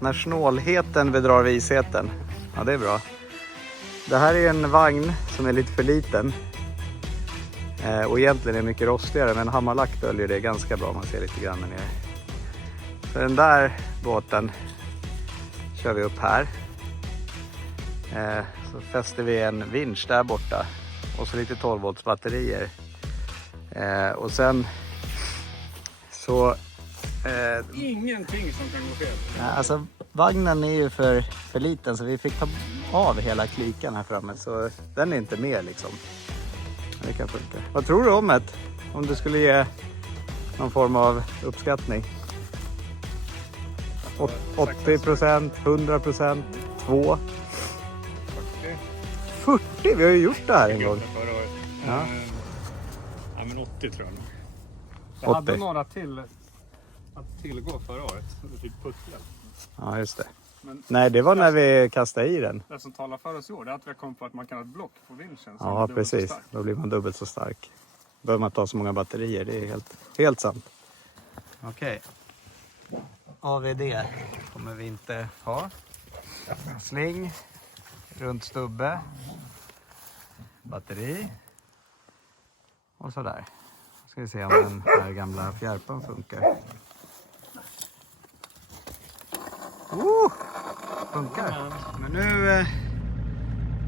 När snålheten bedrar visheten. Ja, det är bra. Det här är en vagn som är lite för liten. Och egentligen är mycket rostigare, men hammarlack döljer det ganska bra. Man ser lite grann nere. Så den där båten kör vi upp här. Så fäster vi en vinsch där borta. Och så lite 12 volts batterier. Och sen så... Ingenting som kan gå fel. Alltså vagnen är ju för liten, så vi fick ta av hela klikan här framme. Så den är inte med liksom. Det kan funka. Vad tror du om det? Om du skulle ge någon form av uppskattning? 80%, 100%, 2%? 40? Vi har ju gjort det här en gång. Förra året. Ja. Ja, men 80 tror jag nog. 80. Jag hade några till att tillgå förra året. Typ puttlar. Ja, just det. Men Nej, det var när vi kastade i den. det som talar för oss i år, det är att vi har kommit på att man kan ha ett block på vinschen. som Ja, är dubbelt så precis. stark. Då blir man dubbelt så stark. Behöver man ta så många batterier, det är helt sant. Okej. AVD kommer vi inte ha. Sling, runt stubbe, batteri och sådär. Ska vi se om den här gamla fjärpen funkar. Funkar. Men nu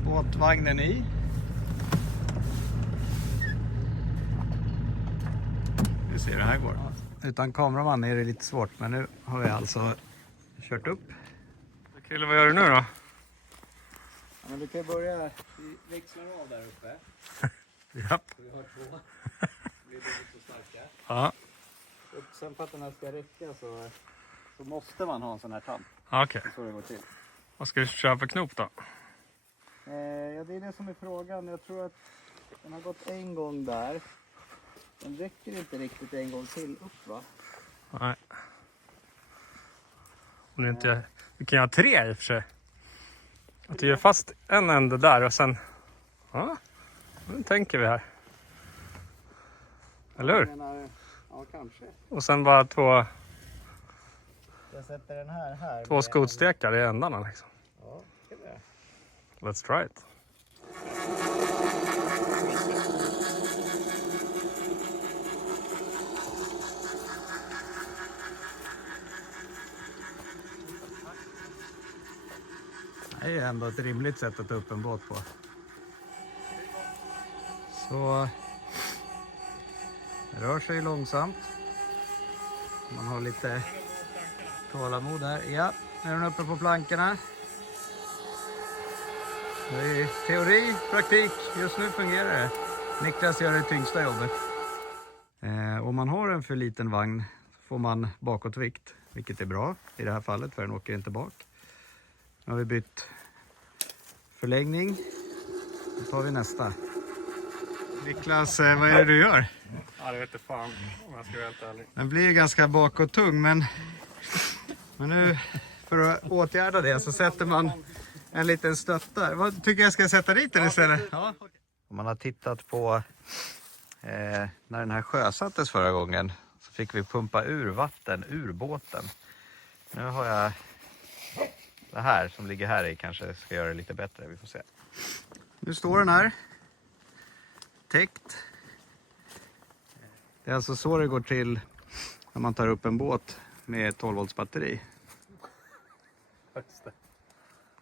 båtvagnen i. Vi ser hur det här går. Utan kameraman är det lite svårt, men nu har vi alltså kört upp. Krille, vad gör du nu då? Ja, men vi kan börja, vi växlar av där uppe. Japp. Så vi har 2. Vi är dubbelt så starka. Ja, Och sen för att den här ska räcka så måste man ha en sån här tamp. okej. Så det går till. Vad ska vi köra för knop då? Ja, det är det som är frågan. Jag tror att den har gått en gång där. Den räcker inte riktigt en gång till upp, va? Nej. Om det inte, vi kan göra 3 i och för sig. Att du gör fast en ände där och sen... Ja, nu tänker vi här. Eller hur? Jag menar, ja, kanske. Och sen bara 2 Jag sätter den här. två skotstekar i ändarna liksom. Ja, det ska vi göra. Let's try it. Det är ändå ett rimligt sätt att ta upp en båt på. Så det rör sig långsamt. Man har lite tålamod där. Ja, nu är den uppe på plankorna. Det är teori, praktik. Just nu fungerar det. Niklas gör det tyngsta jobbet. Om man har en för liten vagn så får man bakåtvikt, vilket är bra i det här fallet, för den åker inte bak. Nu har vi bytt förlängning. Då tar vi nästa. Niklas, vad är det du gör? Ja, det vet jag fan om jag ska vara helt ärlig. Den blir ganska bakåttung, men nu för att åtgärda det så sätter man en liten stötta. Vad tycker jag ska sätta dit den istället? Ja. Om man har tittat på när den här sjösattes förra gången så fick vi pumpa ur vatten ur båten. Nu har jag det här som ligger här i, kanske ska göra det lite bättre, vi får se. Nu står den här täckt. Det är alltså så det går till när man tar upp en båt med 12 volts batteri.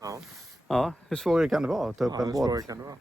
Ja. Ja, hur svårt kan det vara att ta upp en båt? Kan det vara?